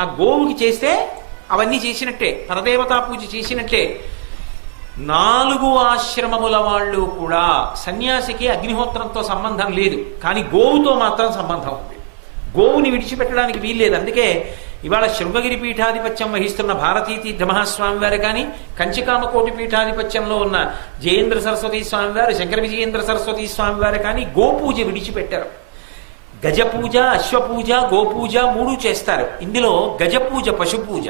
ఆ గోవుకి చేస్తే అవన్నీ చేసినట్టే పరదేవతా పూజ చేసినట్టే. నాలుగు ఆశ్రమముల వాళ్ళు కూడా సన్యాసికి అగ్నిహోత్రంతో సంబంధం లేదు కానీ గోవుతో మాత్రం సంబంధం ఉంది. గోవుని విడిచిపెట్టడానికి వీల్లేదు అందుకే ఇవాళ శృంగగిరి పీఠాధిపత్యం వహిస్తున్న భారతీ తీర్థ మహాస్వామి వారు కానీ కంచికామకోటి పీఠాధిపత్యంలో ఉన్న జయేంద్ర సరస్వతి స్వామి వారు శంకర విజయేంద్ర సరస్వతి స్వామి వారు కానీ గోపూజ విడిచిపెట్టారు. గజపూజ అశ్వపూజ గోపూజ మూడు చేస్తారు. ఇందులో గజపూజ పశుపూజ.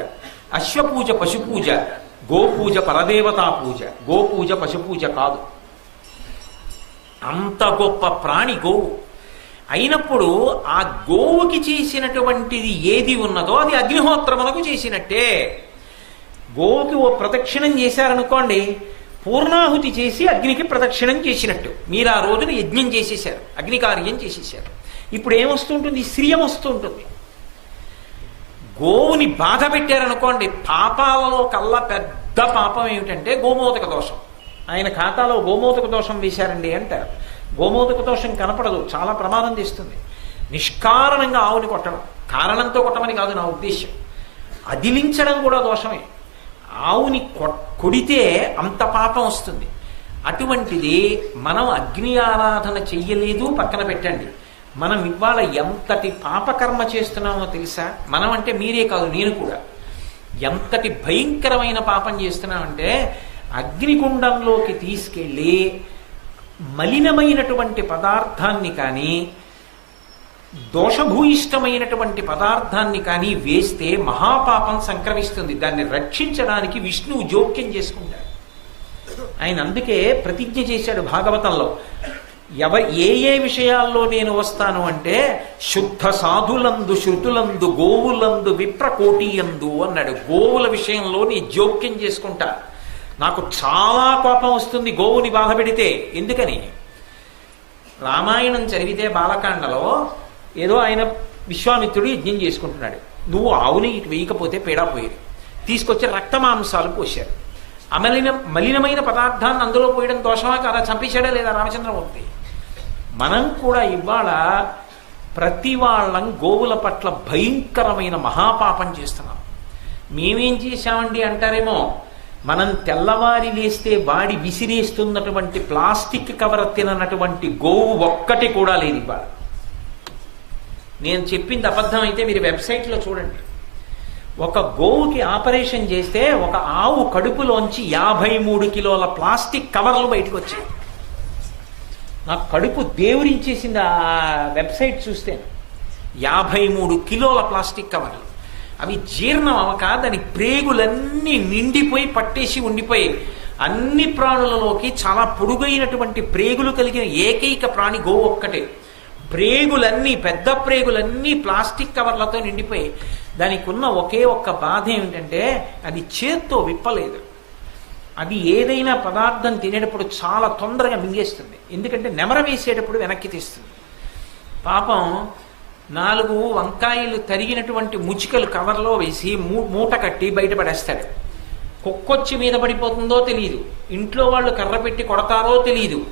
అశ్వపూజ పశుపూజ. గోపూజ పరదేవతా పూజ. గోపూజ పశుపూజ కాదు. అంత గొప్ప ప్రాణి గోవు. అయినప్పుడు ఆ గోవుకి చేసినటువంటిది ఏది ఉన్నదో అది అగ్నిహోత్రములకు చేసినట్టే. గోవుకి ఓ ప్రదక్షిణం చేశారనుకోండి పూర్ణాహుతి చేసి అగ్నికి ప్రదక్షిణం చేసినట్టు. మీరు ఆ రోజున యజ్ఞం చేసేశారు అగ్ని కార్యం చేసేశారు. ఇప్పుడు ఏమొస్తుంటుంది శ్రియం వస్తుంటుంది. గోవుని బాధ పెట్టారనుకోండి పాపాలలో కల్లా పెద్ద పాపం ఏమిటంటే గోమోదక దోషం. ఆయన ఖాతాలో గోమోదక దోషం వేశారండి అంటారు. గోమోదక దోషం కనపడదు చాలా ప్రమాదం తీస్తుంది నిష్కారణంగా ఆవుని కొట్టడం కారణంతో కొట్టమని కాదు నా ఉద్దేశం అదిలించడం కూడా దోషమే. ఆవుని కొ- కొడితే అంత పాపం వస్తుంది. అటువంటిది మనం అగ్ని ఆరాధన చెయ్యలేదు పక్కన పెట్టండి. మనం ఇవాళ ఎంతటి పాపకర్మ చేస్తున్నామో తెలుసా? మనం అంటే మీరే కాదు నేను కూడా. ఎంతటి భయంకరమైన పాపం చేస్తున్నామంటే అగ్నికుండంలోకి తీసుకెళ్ళి మలినమైనటువంటి పదార్థాన్ని కానీ దోషభూయిష్టమైనటువంటి పదార్థాన్ని కానీ వేస్తే మహాపాపం సంక్రమిస్తుంది. దాన్ని రక్షించడానికి విష్ణువు జోక్యం చేసుకుంటాడు. ఆయన అందుకే ప్రతిజ్ఞ చేశాడు భాగవతంలో. ఎవ ఏ ఏ విషయాల్లో నేను వస్తాను అంటే శుద్ధ సాధులందు శృతులందు గోవులందు విప్రకోటియందు అన్నాడు. గోవుల విషయంలో నీ జోక్యం చేసుకుంటా. నాకు చాలా కోపం వస్తుంది గోవుని బాధ పెడితే. ఎందుకని? రామాయణం చదివితే బాలకాండలో ఏదో ఆయన విశ్వామిత్రుడు యజ్ఞం చేసుకుంటున్నాడు. నువ్వు ఆవుని ఇటు వేయకపోతే పేడా పోయేది. తీసుకొచ్చి రక్తమాంసాలు పోశారు. అమలిన మలినమైన పదార్థాన్ని అందులో పోయడం దోషమా కదా? చంపేశాడా లేదా రామచంద్రమూర్తి? మనం కూడా ఇవాళ ప్రతి వాళ్ళం గోవుల పట్ల భయంకరమైన మహాపాపం చేస్తున్నాం. మేమేం చేశామండి అంటారేమో మనం తెల్లవారి లేస్తే వాడి విసిరేస్తున్నటువంటి ప్లాస్టిక్ కవర్ తిననటువంటి గోవు ఒక్కటి కూడా లేదు ఇవాళ. నేను చెప్పింది అబద్ధం అయితే మీరు వెబ్సైట్లో చూడండి. ఒక గోవుకి ఆపరేషన్ చేస్తే ఒక ఆవు కడుపులోంచి యాభై మూడు కిలోల ప్లాస్టిక్ కవర్లు బయటకు వచ్చాయి నా కడుపు దేవురించేసింది ఆ వెబ్సైట్ చూస్తే. యాభై మూడు కిలోల ప్లాస్టిక్ కవర్లు. అవి జీర్ణం అవక దాని ప్రేగులన్నీ నిండిపోయి పట్టేసి ఉండిపోయి అన్ని ప్రాణులలోకి చాలా పొడుగైనటువంటి ప్రేగులు కలిగిన ఏకైక ప్రాణి గో ఒక్కటే. ప్రేగులన్నీ పెద్ద ప్రేగులన్నీ ప్లాస్టిక్ కవర్లతో నిండిపోయి దానికి ఉన్న ఒకే ఒక్క బాధ ఏమిటంటే అది చేత్తో విప్పలేదు. అది ఏదైనా పదార్థం తినేటప్పుడు చాలా తొందరగా మింగేస్తుంది. ఎందుకంటే నెమర వేసేటప్పుడు వెనక్కి తీస్తుంది. పాపం నాలుగు వంకాయలు తరిగినటువంటి ముచికలు కవర్లో వేసి మూ- మూట కట్టి బయటపడేస్తాడు కుక్కొచ్చి మీద పడిపోతుందో తెలియదు ఇంట్లో వాళ్ళు కర్ర పెట్టి కొడతారో తెలియదు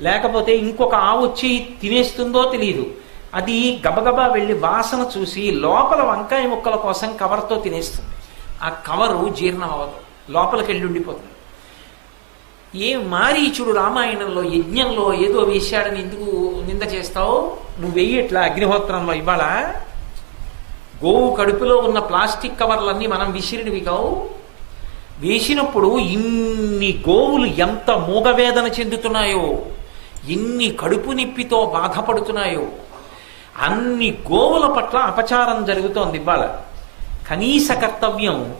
లేకపోతే ఇంకొక ఆవు వచ్చి తినేస్తుందో తెలియదు అది గబగబా వెళ్ళి వాసన చూసి లోపల వంకాయ ముక్కల కోసం కవర్తో తినేస్తుంది. ఆ కవరు జీర్ణం అవ్వదు. లోపలికి వెళ్ళి ఉండిపోతుంది. ఏ మారీచుడు రామాయణంలో యజ్ఞంలో ఏదో వేశాడని ఎందుకు నింద చేస్తావు? నువ్వు వెయ్యట్లా అగ్నిహోత్రంలో ఇవాళ గోవు కడుపులో ఉన్న ప్లాస్టిక్ కవర్లన్నీ మనం విసిరినవి కావు. వేసినప్పుడు ఇన్ని గోవులు ఎంత మూగవేదన చెందుతున్నాయో ఎన్ని కడుపు నిప్పితో బాధపడుతున్నాయో అన్ని గోవుల పట్ల అపచారం జరుగుతోంది ఇవాళ కనీస కర్తవ్యం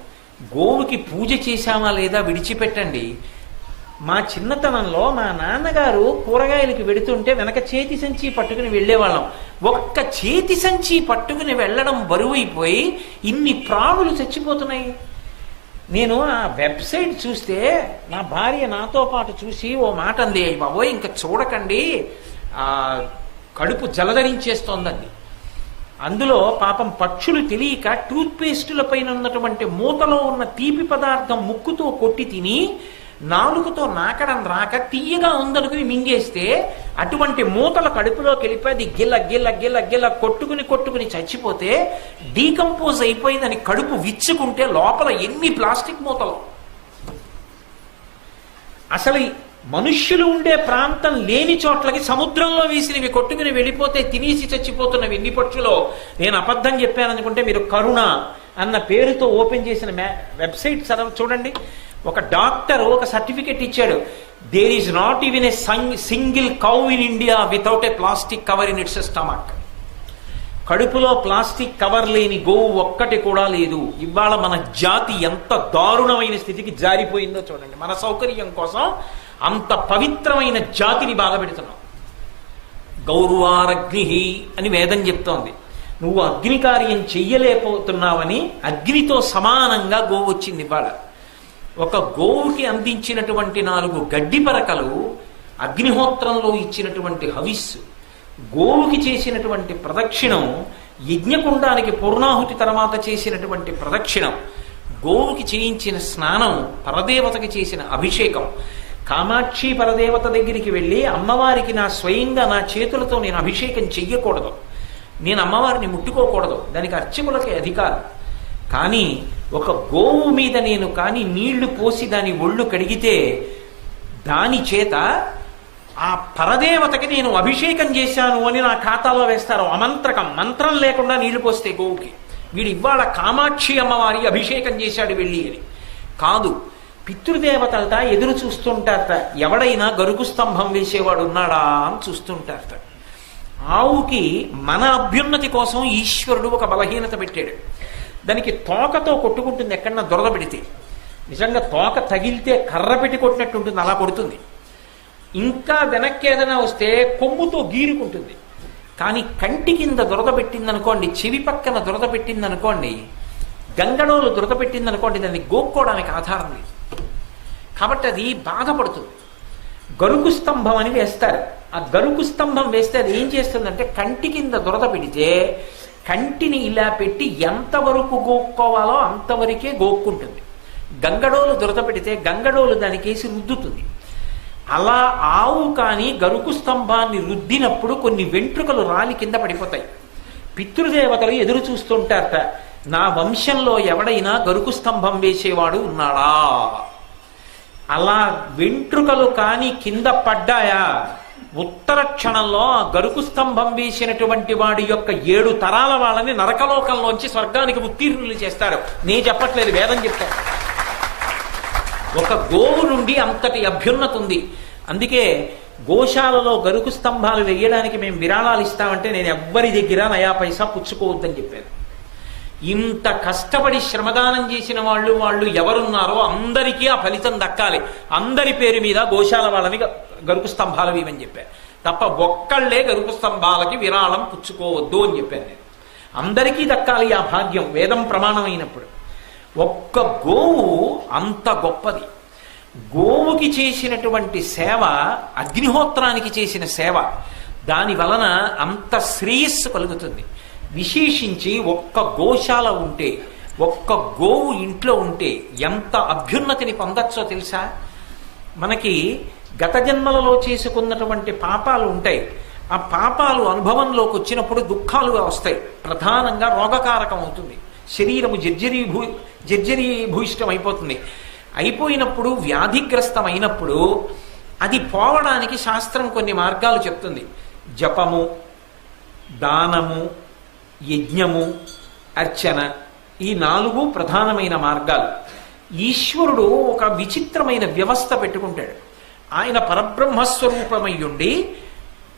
గోవుకి పూజ చేశామా లేదా విడిచిపెట్టండి. మా చిన్నతనంలో మా నాన్నగారు కూరగాయలకి వెడుతుంటే వెనక చేతి సంచి పట్టుకుని వెళ్ళేవాళ్ళం. ఒక్క చేతి సంచి పట్టుకుని వెళ్ళడం బరువైపోయి ఇన్ని ప్రాణులు చచ్చిపోతున్నాయి. నేను ఆ వెబ్సైట్ చూస్తే నా భార్య నాతో పాటు చూసి ఓ మాట అంది బాబోయ్ ఇంకా చూడకండి. ఆ కడుపు జలధరించేస్తోందండి అందులో పాపం పక్షులు తెలియక టూత్ పేస్టుల పైన ఉన్నటువంటి మూతలో ఉన్న తీపి పదార్థం ముక్కుతో కొట్టి తిని నాలుగుతో నాకడం రాక తీయగా ఉందనుకుని మింగేస్తే అటువంటి మూతల కడుపులోకి వెళ్ళిపోయి అది గిల్ల గిల్ల గిల్ల గిల్ల కొట్టుకుని కొట్టుకుని చచ్చిపోతే డీకంపోజ్ అయిపోయిందని కడుపు విచ్చుకుంటే లోపల ఎన్ని ప్లాస్టిక్ మూతలు? అసలు మనుష్యులు ఉండే ప్రాంతం లేని చోట్లకి సముద్రంలో వేసినవి కొట్టుకుని వెళ్ళిపోతే తినేసి చచ్చిపోతున్నవి ఎన్ని పక్షులో? నేను అబద్ధం చెప్పాననుకుంటే మీరు కరుణ అన్న పేరుతో ఓపెన్ చేసిన మ్యా- వెబ్సైట్ చదవ చూడండి. ఒక డాక్టర్ ఒక సర్టిఫికెట్ ఇచ్చాడు. There is not even a single cow in India without a plastic cover in its stomach కడుపులో ప్లాస్టిక్ కవర్ లేని గోవు ఒక్కటి కూడా లేదు. ఇవాళ మన జాతి ఎంత దారుణమైన స్థితికి జారిపోయిందో చూడండి. మన సౌకర్యం కోసం అంత పవిత్రమైన జాతిని బాధపెడుతున్నాం గౌరవారగ్ని అని వేదం చెప్తోంది. నువ్వు అగ్ని కార్యం చెయ్యలేకపోతున్నావని అగ్నితో సమానంగా గోవు వచ్చింది ఇవాళ. ఒక గోవుకి అందించినటువంటి నాలుగు గడ్డి పరకలు అగ్నిహోత్రంలో ఇచ్చినటువంటి హవిస్సు గోవుకి చేసినటువంటి ప్రదక్షిణం యజ్ఞకుండానికి పూర్ణాహుతి తర్వాత చేసినటువంటి ప్రదక్షిణం గోవుకి చేయించిన స్నానం పరదేవతకి చేసిన అభిషేకం. కామాక్షి పరదేవత దగ్గరికి వెళ్ళి అమ్మవారికి నా స్వయంగా నా చేతులతో నేను అభిషేకం చెయ్యకూడదు. నేను అమ్మవారిని ముట్టుకోకూడదు. దానికి అర్చకులకి అధికారం. కానీ ఒక గోవు మీద నేను కానీ నీళ్ళు పోసి దాని ఒళ్ళు కడిగితే దాని చేత ఆ పరదేవతకి నేను అభిషేకం చేశాను అని నా ఖాతాలో వేస్తారు. అమంత్రకం మంత్రం లేకుండా నీళ్ళు పోస్తే గోవుకి. వీడు ఇవాళ కామాక్షి అమ్మవారి అభిషేకం చేశాడు వెళ్ళి అని. కాదు పితృదేవతలట ఎదురు చూస్తుంటారట. ఎవడైనా గరుకు స్తంభం వేసేవాడు ఉన్నాడా అని చూస్తుంటారట. ఆవుకి మన అభ్యున్నతి కోసం ఈశ్వరుడు ఒక బలహీనత పెట్టాడు. దానికి తోకతో కొట్టుకుంటుంది ఎక్కడన్నా దొరద పెడితే. నిజంగా తోక తగిలితే కర్ర పెట్టి కొట్టినట్టు ఉంటుంది అలా కొడుతుంది. ఇంకా వెనక్కి ఏదైనా వస్తే కొమ్ముతో గీరుకుంటుంది. కానీ కంటి కింద దురద పెట్టిందనుకోండి చెవి పక్కన దురద పెట్టిందనుకోండి గంగడోలు దురద పెట్టిందనుకోండి దాన్ని గోక్కోవడానికి ఆధారం లేదు. కాబట్టి అది బాధపడుతుంది. గరుకు స్తంభం అని వేస్తారు. ఆ గరుకు స్తంభం వేస్తే అది ఏం చేస్తుందంటే కంటి కింద దురద పెడితే కంటిని ఇలా పెట్టి ఎంతవరకు గోక్కోవాలో అంతవరకే గోక్కుంటుంది. గంగడోలు దురద పెడితే గంగడోలు దానికేసి రుద్దుతుంది. అలా ఆవు కానీ గరుకు స్తంభాన్ని రుద్దినప్పుడు కొన్ని వెంట్రుకలు రాలి కింద పడిపోతాయి. పితృదేవతలు ఎదురు చూస్తుంటారట నా వంశంలో ఎవడైనా గరుకు స్తంభం వేసేవాడు ఉన్నాడా? అలా వెంట్రుకలు కానీ కింద పడ్డాయా? ఉత్తర క్షణంలో ఆ గరుకు స్తంభం వేసినటువంటి వాడి యొక్క ఏడు తరాల వాళ్ళని నరకలోకంలోంచి స్వర్గానికి ఉత్తీర్ణులు చేస్తారు. నే చెప్పట్లేదు వేదం చెప్తాను ఒక గోవు నుండి అంతటి అభ్యున్నత ఉంది. అందుకే గోశాలలో గరుకు స్తంభాలు వేయడానికి మేము విరాళాలు ఇస్తామంటే నేను ఎవ్వరి దగ్గర నయా పైసా పుచ్చుకోవద్దని చెప్పాను. ఇంత కష్టపడి శ్రమదానం చేసిన వాళ్ళు వాళ్ళు ఎవరున్నారో అందరికీ ఆ ఫలితం దక్కాలి. అందరి పేరు మీద గోశాల వాళ్ళని గరుకు స్తంభాలు ఇవని చెప్పారు. తప్ప ఒక్కళ్ళే గరుకు స్తంభాలకి విరాళం పుచ్చుకోవద్దు అని చెప్పాను నేను. అందరికీ దక్కాలి ఆ భాగ్యం వేదం ప్రమాణమైనప్పుడు ఒక్క గోవు అంత గొప్పది. గోవుకి చేసినటువంటి సేవ అగ్నిహోత్రానికి చేసిన సేవ దాని వలన అంత శ్రేయస్సు కలుగుతుంది. విశేషించి ఒక్క గోశాల ఉంటే ఒక్క గోవు ఇంట్లో ఉంటే ఎంత అభ్యున్నతిని పొందచ్చో తెలుసా? మనకి గత జన్మలలో చేసుకున్నటువంటి పాపాలు ఉంటాయి. ఆ పాపాలు అనుభవంలోకి వచ్చినప్పుడు దుఃఖాలుగా వస్తాయి. ప్రధానంగా రోగకారకం అవుతుంది. శరీరము జర్జరీభూ జర్జరీభూయిష్టం అయిపోతుంది అయిపోయినప్పుడు వ్యాధిగ్రస్తం అయినప్పుడు అది పోవడానికి శాస్త్రం కొన్ని మార్గాలు చెప్తుంది. జపము దానము యజ్ఞము అర్చన ఈ నాలుగు ప్రధానమైన మార్గాలు. ఈశ్వరుడు ఒక విచిత్రమైన వ్యవస్థ పెట్టుకుంటాడు. ఆయన పరబ్రహ్మస్వరూపమయ్యుండి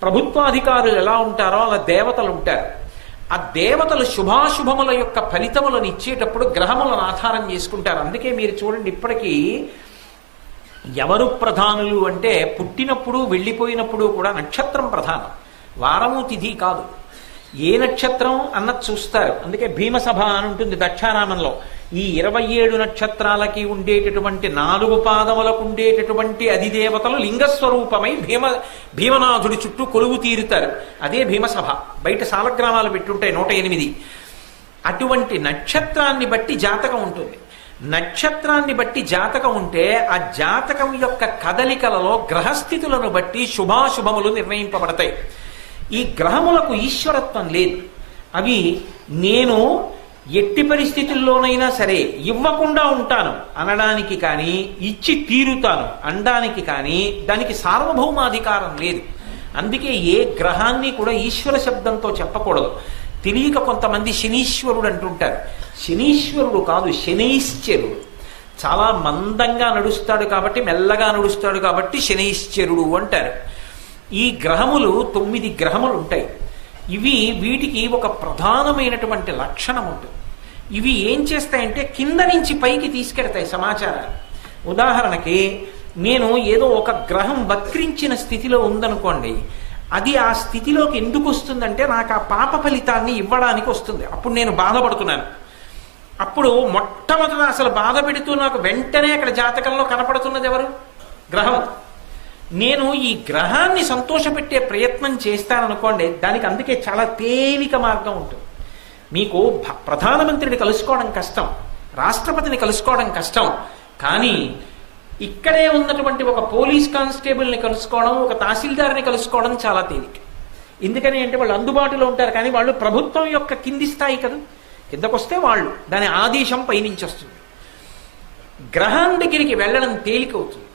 ప్రభుత్వాధికారులు ఎలా ఉంటారో అలా దేవతలు ఉంటారు. ఆ దేవతలు శుభాశుభముల యొక్క ఫలితములను ఇచ్చేటప్పుడు గ్రహములను ఆధారం చేసుకుంటారు. అందుకే మీరు చూడండి ఇప్పటికీ ఎవరు ప్రధానులు అంటే పుట్టినప్పుడు వెళ్ళిపోయినప్పుడు కూడా నక్షత్రం ప్రధానం. వారము తిథి కాదు. ఏ నక్షత్రం అన్నది చూస్తారు. అందుకే భీమసభ అని ఉంటుంది దక్షారామంలో. ఈ ఇరవై ఏడు నక్షత్రాలకి ఉండేటటువంటి నాలుగు పాదములకు ఉండేటటువంటి అధిదేవతలు లింగస్వరూపమై భీమ భీమనాథుడి చుట్టూ కొలువు తీరుతారు. అదే భీమసభ. బయట సాలగ్రామాలు పెట్టుంటాయి నూట ఎనిమిది. అటువంటి నక్షత్రాన్ని బట్టి జాతకం ఉంటుంది. నక్షత్రాన్ని బట్టి జాతకం ఉంటే ఆ జాతకం యొక్క కదలికలలో గ్రహస్థితులను బట్టి శుభాశుభములు నిర్ణయింపబడతాయి. ఈ గ్రహములకు ఈశ్వరత్వం లేదు. అవి నేను ఎట్టి పరిస్థితుల్లోనైనా సరే ఇవ్వకుండా ఉంటాను. అనడానికి కానీ ఇచ్చి తీరుతాను. అనడానికి కానీ దానికి సార్వభౌమాధికారం లేదు. అందుకే ఏ గ్రహాన్ని కూడా ఈశ్వర శబ్దంతో చెప్పకూడదు. తెలియక కొంతమంది శనీశ్వరుడు అంటుంటారు. శనీశ్వరుడు కాదు శనైశ్చరుడు. చాలా మందంగా నడుస్తాడు కాబట్టి మెల్లగా నడుస్తాడు కాబట్టి శనైశ్చరుడు అంటారు. ఈ గ్రహములు తొమ్మిది గ్రహములు ఉంటాయి. ఇవి వీటికి ఒక ప్రధానమైనటువంటి లక్షణం ఉంటుంది ఇవి ఏం చేస్తాయంటే కింద నుంచి పైకి తీసుకెడతాయి సమాచారాన్ని ఉదాహరణకి నేను ఏదో ఒక గ్రహం వక్రించిన స్థితిలో ఉందనుకోండి అది ఆ స్థితిలోకి ఎందుకు వస్తుందంటే నాకు ఆ పాప ఫలితాన్ని ఇవ్వడానికి వస్తుంది. అప్పుడు నేను బాధపడుతున్నాను. అప్పుడు మొట్టమొదట అసలు బాధ పెడుతూ నాకు వెంటనే అక్కడ జాతకంలో కనపడుతున్నది ఎవరు? గ్రహం. నేను ఈ గ్రహాన్ని సంతోషపెట్టే ప్రయత్నం చేస్తాననుకోండి దానికి అందుకే చాలా తేలిక మార్గం ఉంటుంది. మీకు ప్రధానమంత్రిని కలుసుకోవడం కష్టం రాష్ట్రపతిని కలుసుకోవడం కష్టం కానీ ఇక్కడే ఉన్నటువంటి ఒక పోలీస్ కానిస్టేబుల్ని కలుసుకోవడం ఒక తహసీల్దార్ని కలుసుకోవడం చాలా తేలిక. ఎందుకని అంటే వాళ్ళు అందుబాటులో ఉంటారు కానీ వాళ్ళు ప్రభుత్వం యొక్క కింది స్థాయి కదా. కిందకొస్తే వాళ్ళు దాని ఆదేశం పైనుంచి వస్తుంది. గ్రహం దగ్గరికి వెళ్ళడం తేలికవుతుంది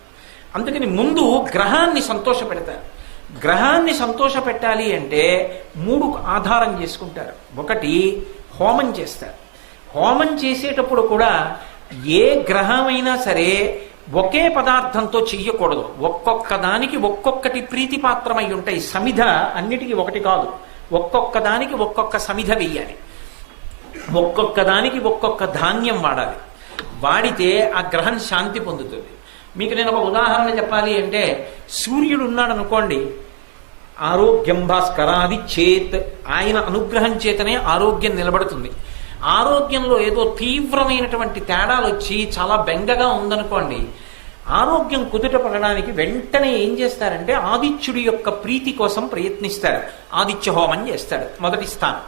అందుకని ముందు గ్రహాన్ని సంతోష పెడతారు గ్రహాన్ని సంతోష పెట్టాలి అంటే మూడు ఆధారం చేసుకుంటారు. ఒకటి హోమం చేస్తారు. హోమం చేసేటప్పుడు కూడా ఏ గ్రహమైనా సరే ఒకే పదార్థంతో చెయ్యకూడదు. ఒక్కొక్క దానికి ఒక్కొక్కటి ప్రీతిపాత్రమై ఉంటాయి. సమిధ అన్నిటికీ ఒకటి కాదు. ఒక్కొక్క దానికి ఒక్కొక్క సమిధ వెయ్యాలి. ఒక్కొక్క దానికి ఒక్కొక్క ధాన్యం వాడాలి. వాడితే ఆ గ్రహం శాంతి పొందుతుంది. మీకు నేను ఒక ఉదాహరణ చెప్పాలి అంటే సూర్యుడు ఉన్నాడు అనుకోండి ఆరోగ్యం భాస్కరాది చేత్ ఆయన అనుగ్రహం చేతనే ఆరోగ్యం నిలబడుతుంది. ఆరోగ్యంలో ఏదో తీవ్రమైనటువంటి తేడాలు వచ్చి చాలా బెంగగా ఉందనుకోండి ఆరోగ్యం కుదుట పడడానికి వెంటనే ఏం చేస్తారంటే ఆదిత్యుడి యొక్క ప్రీతి కోసం ప్రయత్నిస్తారు. ఆదిత్య హోమం చేస్తాడు మొదటి స్థానం.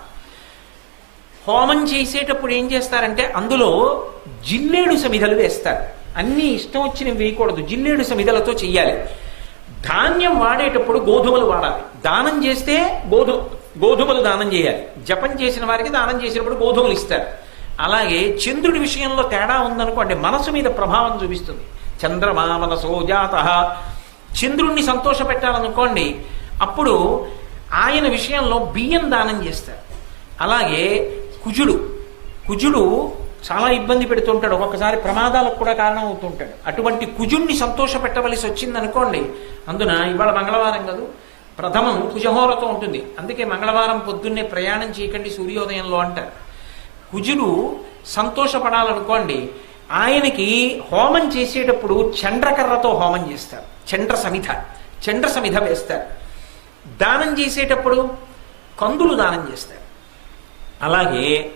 హోమం చేసేటప్పుడు ఏం చేస్తారంటే అందులో జిల్లేడు సమిధలు వేస్తారు. అన్నీ ఇష్టం వచ్చినవి వేయకూడదు. జిల్లేడు సమిధలతో చెయ్యాలి. ధాన్యం వాడేటప్పుడు గోధుమలు వాడాలి. దానం చేస్తే గోధు గోధుమలు దానం చేయాలి. జపం చేసిన వారికి దానం చేసినప్పుడు గోధుమలు ఇస్తారు. అలాగే చంద్రుడి విషయంలో తేడా ఉందనుకోండి మనసు మీద ప్రభావం చూపిస్తుంది. చంద్రమా మనసో జాత. చంద్రుణ్ణి సంతోష పెట్టాలనుకోండి అప్పుడు ఆయన విషయంలో బియ్యం దానం చేస్తారు. అలాగే కుజుడు కుజుడు చాలా ఇబ్బంది పెడుతుంటాడు. ఒక్కొక్కసారి ప్రమాదాలకు కూడా కారణం అవుతుంటాడు అటువంటి కుజుణ్ణి సంతోష పెట్టవలసి వచ్చింది అనుకోండి అందున ఇవాళ మంగళవారం కాదు ప్రథమం కుజహోరతో ఉంటుంది. అందుకే మంగళవారం పొద్దున్నే ప్రయాణం చేయకండి సూర్యోదయంలో అంటారు. కుజుడు సంతోషపడాలనుకోండి ఆయనకి హోమం చేసేటప్పుడు చండ్రకర్రతో హోమం చేస్తారు. చండ్ర సమిధ చండ్ర సమిధ వేస్తారు. దానం చేసేటప్పుడు కందులు దానం చేస్తారు. అలాగే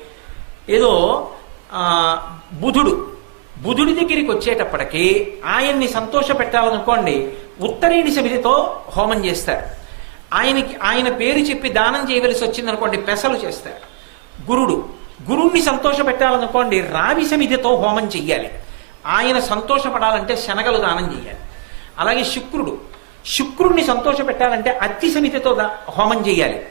ఏదో బుధుడు. బుధుడి దగ్గరికి వచ్చేటప్పటికి ఆయన్ని సంతోష పెట్టాలనుకోండి ఉత్తరేణి సమితితో హోమం చేస్తారు. ఆయనకి ఆయన పేరు చెప్పి దానం చేయవలసి వచ్చిందనుకోండి పెసలు చేస్తారు. గురుడు. గురుణ్ణి సంతోష పెట్టాలనుకోండి రావి సమితితో హోమం చెయ్యాలి. ఆయన సంతోషపడాలంటే శనగలు దానం చేయాలి. అలాగే శుక్రుడు. శుక్రుడిని సంతోష పెట్టాలంటే అత్తి సమితితో దా- హోమం చేయాలి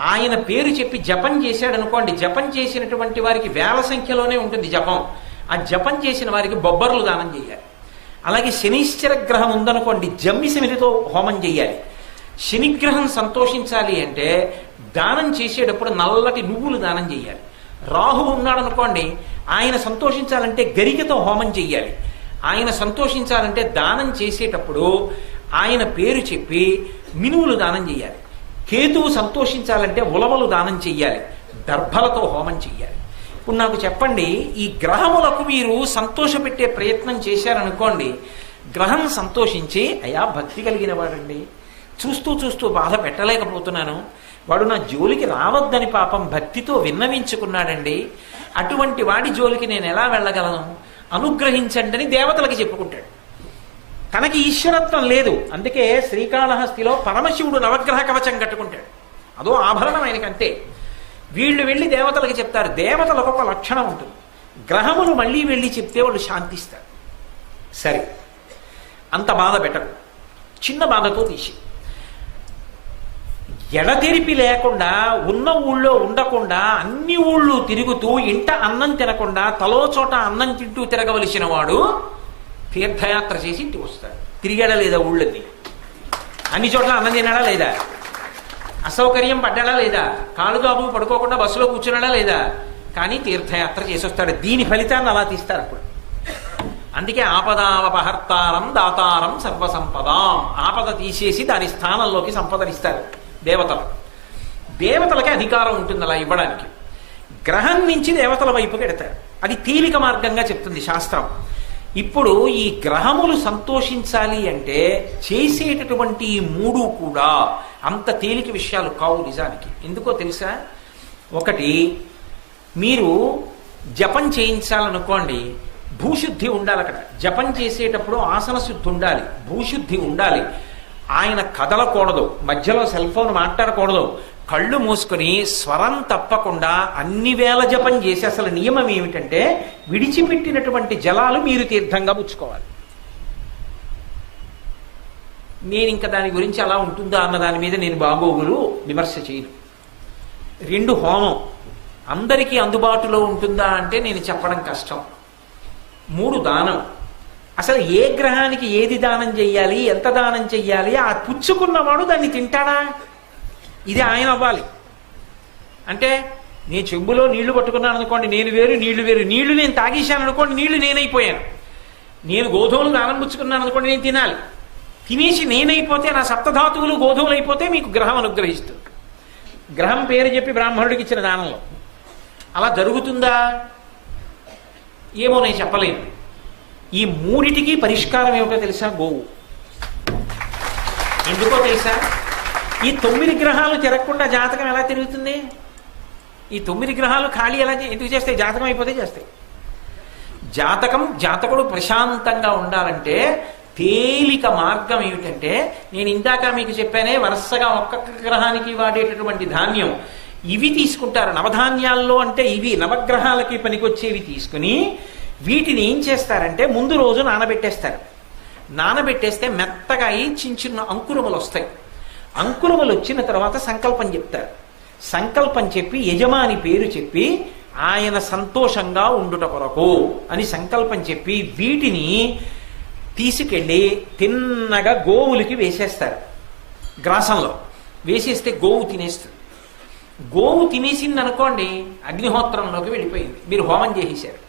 ఆయన పేరు చెప్పి జపం చేశాడు అనుకోండి జపం చేసినటువంటి వారికి వేల సంఖ్యలోనే ఉంటుంది జపం. ఆ జపం చేసిన వారికి బొబ్బర్లు దానం చేయాలి. అలాగే శనిశ్చర గ్రహం ఉందనుకోండి జమ్మి శనితో హోమం చేయాలి. శనిగ్రహం సంతోషించాలి అంటే దానం చేసేటప్పుడు నల్లటి నువ్వులు దానం చేయాలి. రాహు ఉన్నాడనుకోండి ఆయన సంతోషించాలంటే గరికతో హోమం చెయ్యాలి ఆయన సంతోషించాలంటే దానం చేసేటప్పుడు ఆయన పేరు చెప్పి మినువులు దానం చేయాలి. కేతువు సంతోషించాలంటే ఉలవలు దానం చెయ్యాలి దర్భలతో హోమం చెయ్యాలి. ఇప్పుడు నాకు చెప్పండి ఈ గ్రహములకు మీరు సంతోషపెట్టే ప్రయత్నం చేశారనుకోండి గ్రహం సంతోషించి అయా భక్తి కలిగిన వాడండి. చూస్తూ చూస్తూ బాధ పెట్టలేకపోతున్నాను. వాడు నా జోలికి రావద్దని పాపం భక్తితో విన్నవించుకున్నాడండి. అటువంటి వాడి జోలికి నేను ఎలా వెళ్ళగలను? అనుగ్రహించండి అని దేవతలకి చెప్పుకుంటాడు. తనకి ఈశ్వరత్వం లేదు. అందుకే శ్రీకాళహస్తిలో పరమశివుడు నవగ్రహ కవచం కట్టుకుంటాడు. అదో ఆభరణం ఆయనకి అంతే వీళ్ళు వెళ్ళి దేవతలకు చెప్తారు. దేవతలకు ఒక లక్షణం ఉంటుంది. గ్రహములు మళ్ళీ వెళ్ళి చెప్తే వాళ్ళు శాంతిస్తారు. సరే. అంత బాధ పెట్టకు. చిన్న బాధతో తీసి. ఎడతెరిపి లేకుండా ఉన్న ఊళ్ళో ఉండకుండా అన్ని ఊళ్ళు తిరుగుతూ ఇంట అన్నం తినకుండా తలో చోట అన్నం తింటూ తిరగవలసిన వాడు తీర్థయాత్ర చేసి ఇంటికి వస్తాడు తిరిగాడా లేదా ఊళ్ళని అన్ని చోట్ల అన్నం తినాడా లేదా? అసౌకర్యం పడ్డాడా లేదా? కాళ్ళు జాబు పడుకోకుండా బస్సులో కూర్చున్నాడా లేదా? కానీ తీర్థయాత్ర చేసి వస్తాడు దీని ఫలితాన్ని అలా తీస్తారు అప్పుడు. అందుకే ఆపదావపహర్తారం దాతారం సర్వసంపదాం. ఆపద తీసేసి దాని స్థానంలోకి సంపదనిస్తారు దేవతలు. దేవతలకి అధికారం ఉంటుంది అలా ఇవ్వడానికి. గ్రహం నుంచి దేవతల వైపు పెడతారు అది తేలిక మార్గంగా చెప్తుంది శాస్త్రం. ఇప్పుడు ఈ గ్రహములు సంతోషించాలి అంటే చేసేటటువంటి ఈ మూడు కూడా అంత తేలిక విషయాలు కావు నిజానికి. ఎందుకో తెలుసా? ఒకటి మీరు జపం చేయించాలనుకోండి భూశుద్ధి ఉండాలి అక్కడ జపం చేసేటప్పుడు ఆసన శుద్ధి ఉండాలి భూశుద్ధి ఉండాలి. ఆయన కదలకూడదు మధ్యలో సెల్ ఫోన్ మాట్లాడకూడదు కళ్ళు మూసుకొని స్వరం తప్పకుండా అన్ని వేల జపం చేసి అసలు నియమం ఏమిటంటే విడిచిపెట్టినటువంటి జలాలు మీరు తీర్థంగా పుచ్చుకోవాలి నేను ఇంకా దాని గురించి అలా ఉంటుందా అన్న దాని మీద నేను బాగోగులు విమర్శ చేయను. రెండు హోమం. అందరికీ అందుబాటులో ఉంటుందా అంటే నేను చెప్పడం కష్టం. మూడు దానం. అసలు ఏ గ్రహానికి ఏది దానం చెయ్యాలి ఎంత దానం చెయ్యాలి ఆ పుచ్చుకున్నవాడు దాన్ని తింటాడా? ఇది ఆయన అవ్వాలి. అంటే నేను చెంబులో నీళ్ళు పట్టుకున్నాను అనుకోండి నేను వేరు నీళ్ళు వేరు. నీళ్ళు నేను తాగేశాను అనుకోండి నీళ్ళు నేనైపోయాను. నేను గోధుమలు నానంబుచ్చుకున్నాను అనుకోండి నేను తినాలి. తినేసి నేనైపోతే నా సప్తధాతువులు గోధుమలు అయిపోతే మీకు గ్రహం అనుగ్రహిస్తుంది. గ్రహం పేరు చెప్పి బ్రాహ్మణుడికి ఇచ్చిన దానంలో. అలా జరుగుతుందా? ఏమో నేను చెప్పలేను. ఈ మూడిటికి పరిష్కారం ఏమిటో తెలుసా? గోవు. ఎందుకో తెలుసా? ఈ తొమ్మిది గ్రహాలు తిరగకుండా జాతకం ఎలా తిరుగుతుంది? ఈ తొమ్మిది గ్రహాలు ఖాళీ ఎలా ఎందుకు చేస్తాయి? జాతకం అయిపోతే చేస్తాయి. జాతకం జాతకుడు ప్రశాంతంగా ఉండాలంటే తేలిక మార్గం ఏమిటంటే నేను ఇందాక మీకు చెప్పానే వరుసగా ఒక్కొక్క గ్రహానికి వాడేటటువంటి ధాన్యం. ఇవి తీసుకుంటారు. నవధాన్యాల్లో అంటే ఇవి నవగ్రహాలకి పనికొచ్చేవి తీసుకుని వీటిని ఏం చేస్తారంటే ముందు రోజు నానబెట్టేస్తారు. నానబెట్టేస్తే మెత్తగా అయి చిన్న చిన్న అంకురములు వస్తాయి అంకురములు వచ్చిన తర్వాత సంకల్పం చెప్తారు. సంకల్పం చెప్పి యజమాని పేరు చెప్పి ఆయన సంతోషంగా ఉండుట కొరకు అని సంకల్పం చెప్పి వీటిని తీసుకెళ్ళి తిన్నగా గోవులకి వేసేస్తారు. గ్రాసంలో వేసేస్తే గోవు తినేస్తుంది. గోవు తినేసింది అనుకోండి అగ్నిహోత్రంలోకి వెళ్ళిపోయింది. మీరు హోమం చేసేశారు.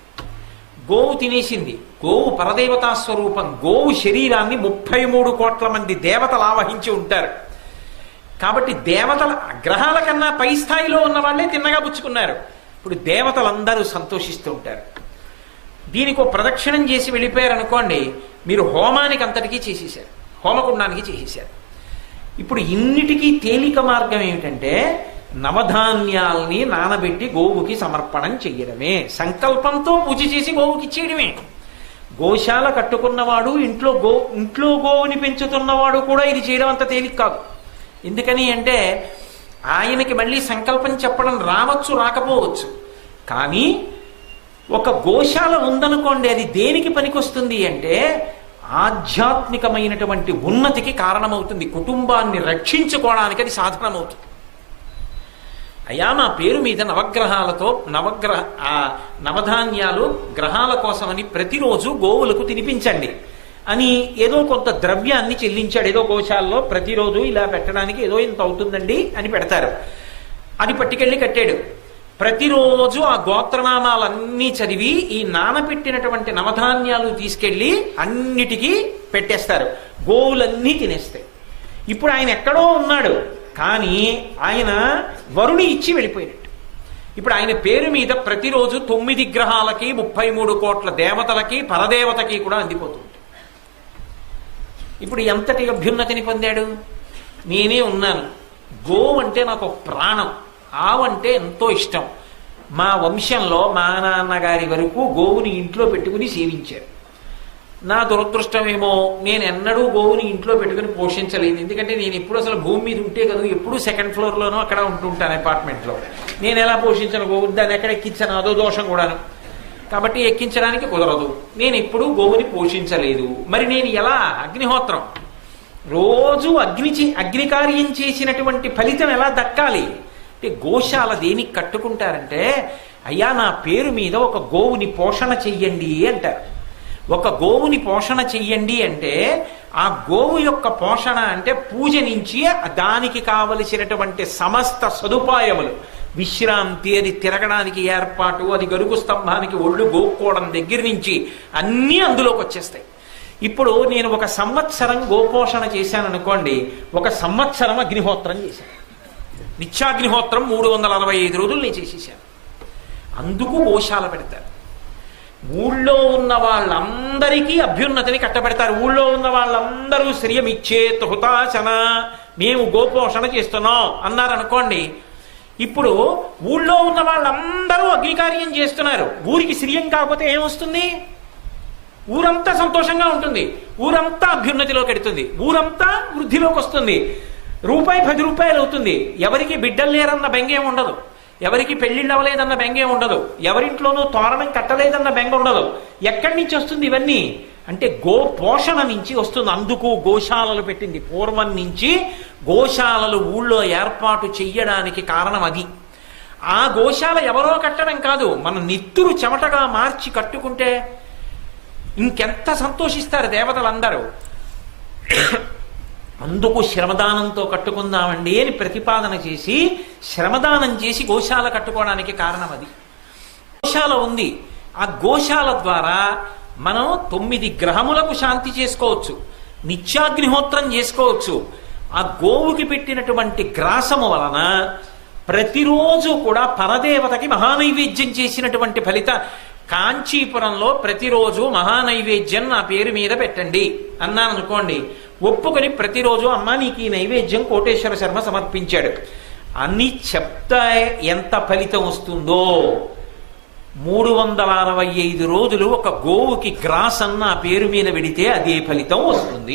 గోవు తినేసింది. గోవు పరదేవతా స్వరూపం. గోవు శరీరాన్ని ముప్పై మూడు కోట్ల మంది దేవతలు ఆవహించి ఉంటారు. కాబట్టి దేవతల గ్రహాల కన్నా పై స్థాయిలో ఉన్న వాళ్ళే తిన్నగా పుచ్చుకున్నారు. ఇప్పుడు దేవతలందరూ సంతోషిస్తూ ఉంటారు. దీనికి ఒక ప్రదక్షిణం చేసి వెళ్ళిపోయారు అనుకోండి మీరు హోమానికి అంతటికీ చేసేసారు హోమకుండానికి చేసేసారు ఇప్పుడు ఇన్నిటికీ తేలిక మార్గం ఏమిటంటే నవధాన్యాల్ని నానబెట్టి గోవుకి సమర్పణం చేయడమే సంకల్పంతో పూజ చేసి గోవుకి ఇచ్చేయడమే. గోశాల కట్టుకున్నవాడు ఇంట్లో గో ఇంట్లో గోవుని పెంచుతున్నవాడు కూడా ఇది చేయడం అంత తేలిక కాదు. ఎందుకని అంటే ఆయనకి మళ్ళీ సంకల్పం చెప్పడం రావచ్చు రాకపోవచ్చు. కానీ ఒక గోశాల ఉందనుకోండి అది దేనికి పనికొస్తుంది అంటే ఆధ్యాత్మికమైనటువంటి ఉన్నతికి కారణమవుతుంది. కుటుంబాన్ని రక్షించుకోవడానికి అది సాధనమవుతుంది. అయ్యా మా పేరు మీద నవగ్రహాలతో నవగ్రహ నవధాన్యాలు గ్రహాల కోసమని ప్రతిరోజు గోవులకు తినిపించండి. అని ఏదో కొంత ద్రవ్యాన్ని చెల్లించాడు. ఏదో గోశాలలో ప్రతిరోజు ఇలా పెట్టడానికి ఏదో ఇంత అవుతుందండి అని పెడతారు. అది పట్టుకెళ్ళి కట్టాడు. ప్రతిరోజు ఆ గోత్రనామాలన్నీ చదివి ఈ నానపెట్టినటువంటి నవధాన్యాలు తీసుకెళ్ళి అన్నిటికీ పెట్టేస్తారు. గోవులన్నీ తినేస్తాయి. ఇప్పుడు ఆయన ఎక్కడో ఉన్నాడు. కానీ ఆయన వరుణి ఇచ్చి వెళ్ళిపోయినట్టు. ఇప్పుడు ఆయన పేరు మీద ప్రతిరోజు తొమ్మిది గ్రహాలకి ముప్పై మూడు కోట్ల దేవతలకి పరదేవతకి కూడా అందిపోతుంది. ఇప్పుడు ఎంతటి అభ్యున్నతిని పొందాడు? నేనే ఉన్నాను. గోవు అంటే నాకు ప్రాణం. ఆవంటే ఎంతో ఇష్టం. మా వంశంలో మా నాన్నగారి వరకు గోవుని ఇంట్లో పెట్టుకుని సేవించారు. నా దురదృష్టమేమో నేను ఎన్నడూ గోవుని ఇంట్లో పెట్టుకుని పోషించలేదు ఎందుకంటే నేను ఎప్పుడు అసలు భూమి మీద ఉంటే కదా ఎప్పుడు సెకండ్ ఫ్లోర్లోనో అక్కడ ఉంటుంటాను అపార్ట్మెంట్లో. నేను ఎలా పోషించను గోవు? దాన్ని ఎక్కడ ఎక్కించాను? అదో దోషం కూడాను. కాబట్టి ఎక్కించడానికి కుదరదు. నేను ఎప్పుడూ గోవుని పోషించలేదు. మరి నేను ఎలా? అగ్నిహోత్రం. రోజు అగ్ని అగ్నికార్యం చేసినటువంటి ఫలితం ఎలా దక్కాలి? అంటే గోశాల దేనికి కట్టుకుంటారంటే అయ్యా నా పేరు మీద ఒక గోవుని పోషణ చెయ్యండి అంటారు. ఒక గోవుని పోషణ చెయ్యండి అంటే ఆ గోవు యొక్క పోషణ అంటే పూజ నుంచి దానికి కావలసినటువంటి సమస్త సదుపాయములు. విశ్రాంతి అది తిరగడానికి ఏర్పాటు అది గరుగు స్తంభానికి ఒళ్ళు గోక్కోవడం దగ్గర నుంచి అన్నీ అందులోకి వచ్చేస్తాయి. ఇప్పుడు నేను ఒక సంవత్సరం గోపోషణ చేశాను అనుకోండి ఒక సంవత్సరం అగ్నిహోత్రం చేశాను. నిత్యాగ్నిహోత్రం మూడు వందల అరవై ఐదు రోజులు నేను చేసేసాను. అందుకు గోశాల పెడతారు. ఊళ్ళో ఉన్న వాళ్ళందరికీ అభ్యున్నతిని కట్టబెడతారు. ఊళ్ళో ఉన్న వాళ్ళందరూ శ్రీయమిచ్చే హుతాశన మేము గోపోషణ చేస్తున్నాం అన్నారనుకోండి ఇప్పుడు ఊళ్ళో ఉన్న వాళ్ళందరూ అగ్నికార్యం చేస్తున్నారు. ఊరికి సిరియం కాకపోతే ఏమొస్తుంది? ఊరంతా సంతోషంగా ఉంటుంది. ఊరంతా అభ్యున్నతిలోకి ఎడుతుంది. ఊరంతా వృద్ధిలోకి వస్తుంది. రూపాయి పది రూపాయలు అవుతుంది. ఎవరికి బిడ్డలు లేరన్న బెంగేం ఉండదు. ఎవరికి పెళ్ళిళ్ళు అవ్వలేదన్న బెంగేం ఉండదు. ఎవరింట్లోనూ తోరణం కట్టలేదన్న బెంగ ఉండదు. ఎక్కడి నుంచి వస్తుంది ఇవన్నీ? అంటే గో పోషణ నుంచి వస్తుంది. అందుకు గోశాలలు పెట్టింది. పూర్వం నుంచి గోశాలలు ఊళ్ళో ఏర్పాటు చెయ్యడానికి కారణం అది. ఆ గోశాల ఎవరో కట్టడం కాదు. మన నిత్తురు చెమటగా మార్చి కట్టుకుంటే ఇంకెంత సంతోషిస్తారు దేవతలందరూ. అందుకు శ్రమదానంతో కట్టుకుందామండి అని ప్రతిపాదన చేసి శ్రమదానం చేసి గోశాల కట్టుకోవడానికి కారణం అది. గోశాల ఉంది. ఆ గోశాల ద్వారా మనం తొమ్మిది గ్రహములకు శాంతి చేసుకోవచ్చు నిత్యాగ్నిహోత్రం చేసుకోవచ్చు. ఆ గోవుకి పెట్టినటువంటి గ్రాసము వలన ప్రతిరోజు కూడా పరదేవతకి మహానైవేద్యం చేసినటువంటి ఫలిత కాంచీపురంలో ప్రతిరోజు మహానైవేద్యం నా పేరు మీద పెట్టండి. అన్నాను అనుకోండి ఒప్పుకొని ప్రతిరోజు అమ్మ నీకు ఈ నైవేద్యం కోటేశ్వర శర్మ సమర్పించాడు. అన్నీ చెప్తా ఎంత ఫలితం వస్తుందో? మూడు వందల అరవై ఐదు రోజులు ఒక గోవుకి గ్రాస్ అన్న పేరు మీద పెడితే అదే ఫలితం వస్తుంది.